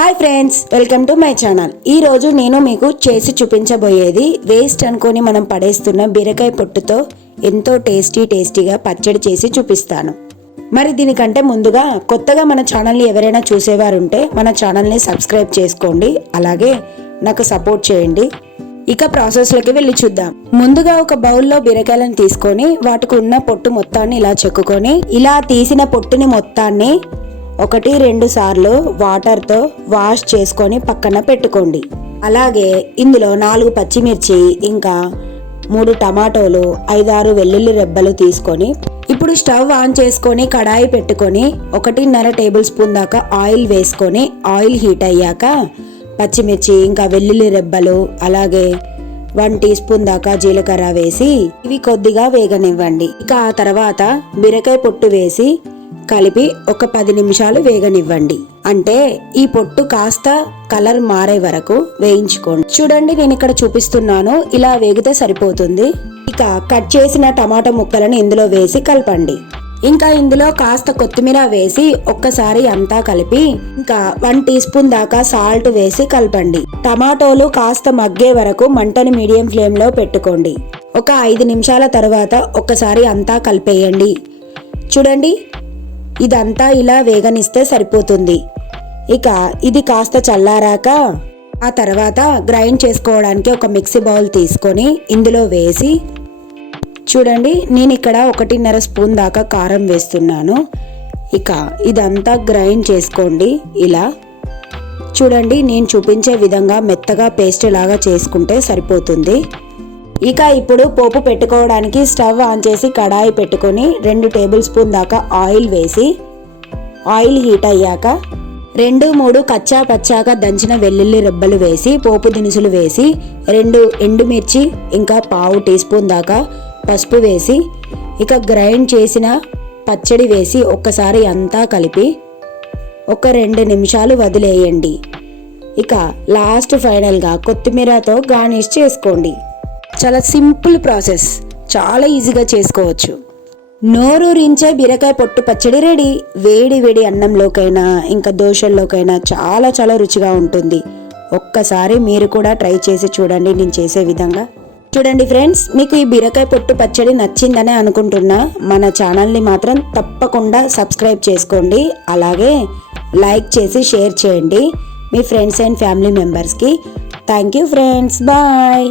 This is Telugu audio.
Hi friends, welcome to my channel. ఈ రోజు నేను మీకు చేసి చూపించబోయేది వేస్ట్ అనుకొని మనం పడేస్తున్న బీరకాయ పొట్టుతో ఎంతో టేస్టీగా పచ్చడి చేసి చూపిస్తాను. మరి దీనికంటే ముందుగా కొత్తగా మన ఛానల్ని ఎవరైనా చూసేవారుంటే మన ఛానల్ని సబ్స్క్రైబ్ చేసుకోండి, అలాగే నాకు సపోర్ట్ చేయండి. ఇక ప్రాసెస్లోకి వెళ్ళి చూద్దాం. ముందుగా ఒక బౌల్లో బీరకాయలను తీసుకొని వాటికి ఉన్న పొట్టు మొత్తాన్ని ఇలా చెక్కుకొని, ఇలా తీసిన పొట్టుని మొత్తాన్ని 1-2 సార్లు వాటర్తో వాష్ చేసుకొని పక్కన పెట్టుకోండి. అలాగే ఇందులో 4 పచ్చిమిర్చి, ఇంకా 3 టమాటోలు, 5-6 వెల్లుల్లి రెబ్బలు తీసుకొని ఇప్పుడు స్టవ్ ఆన్ చేసుకొని కడాయి పెట్టుకొని 1.5 టేబుల్ స్పూన్ దాకా ఆయిల్ వేసుకొని ఆయిల్ హీట్ అయ్యాక పచ్చిమిర్చి, ఇంకా వెల్లుల్లి రెబ్బలు, అలాగే 1 టీ స్పూన్ దాకా జీలకర్ర వేసి ఇవి కొద్దిగా వేగనివ్వండి. ఇక ఆ తర్వాత బీరకాయ పొట్టు వేసి కలిపి ఒక 10 నిమిషాలు వేగనివ్వండి. అంటే ఈ పొట్టు కాస్త కలర్ మారే వరకు వేయించుకోండి. చూడండి, నేను ఇక్కడ చూపిస్తున్నాను, ఇలా వేగితే సరిపోతుంది. ఇక కట్ చేసిన టమాటా ముక్కలను ఇందులో వేసి కలపండి. ఇంకా ఇందులో కాస్త కొత్తిమీర వేసి ఒక్కసారి అంతా కలిపి ఇంకా 1 టీ స్పూన్ దాకా సాల్ట్ వేసి కలపండి. టమాటోలు కాస్త మగ్గే వరకు మంటని మీడియం ఫ్లేమ్ లో పెట్టుకోండి. ఒక 5 నిమిషాల తర్వాత ఒక్కసారి అంతా కలిపేయండి. చూడండి, ఇదంతా ఇలా వేగనిస్తే సరిపోతుంది. ఇక ఇది కాస్త చల్లారాక ఆ తర్వాత గ్రైండ్ చేసుకోవడానికి ఒక మిక్సీ బౌల్ తీసుకొని ఇందులో వేసి, చూడండి నేను ఇక్కడ 1.5 స్పూన్ దాకా కారం వేస్తున్నాను. ఇక ఇదంతా గ్రైండ్ చేసుకోండి. ఇలా చూడండి, నేను చూపించే విధంగా మెత్తగా పేస్ట్ లాగా చేసుకుంటే సరిపోతుంది. ఇక ఇప్పుడు పోపు పెట్టుకోవడానికి స్టవ్ ఆన్ చేసి కడాయి పెట్టుకొని 2 టేబుల్ స్పూన్ దాకా ఆయిల్ వేసి ఆయిల్ హీట్ అయ్యాక 2-3 కచ్చా పచ్చాగా దంచిన వెల్లుల్లి రెబ్బలు వేసి పోపు దినుసులు వేసి 2 ఎండుమిర్చి, ఇంకా 1/2 టీ స్పూన్ దాకా పసుపు వేసి ఇక గ్రైండ్ చేసిన పచ్చడి వేసి ఒక్కసారి అంతా కలిపి ఒక 2 నిమిషాలు వదిలేయండి. ఇక లాస్ట్ ఫైనల్గా కొత్తిమీరతో గార్నిష్ చేసుకోండి. చాలా సింపుల్ ప్రాసెస్, చాలా ఈజీగా చేసుకోవచ్చు. నోరూరించే బీరకాయ పొట్టు పచ్చడి రెడీ. వేడి అన్నంలోకైనా ఇంకా దోశల్లోకైనా చాలా రుచిగా ఉంటుంది. ఒక్కసారి మీరు కూడా ట్రై చేసి చూడండి నేను చేసే విధంగా. చూడండి ఫ్రెండ్స్, మీకు ఈ బీరకాయ పొట్టు పచ్చడి నచ్చిందనే అనుకుంటున్నా. మన ఛానల్ని మాత్రం తప్పకుండా సబ్స్క్రైబ్ చేసుకోండి, అలాగే లైక్ చేసి షేర్ చేయండి మీ ఫ్రెండ్స్ అండ్ ఫ్యామిలీ మెంబర్స్కి. Thank you friends, bye.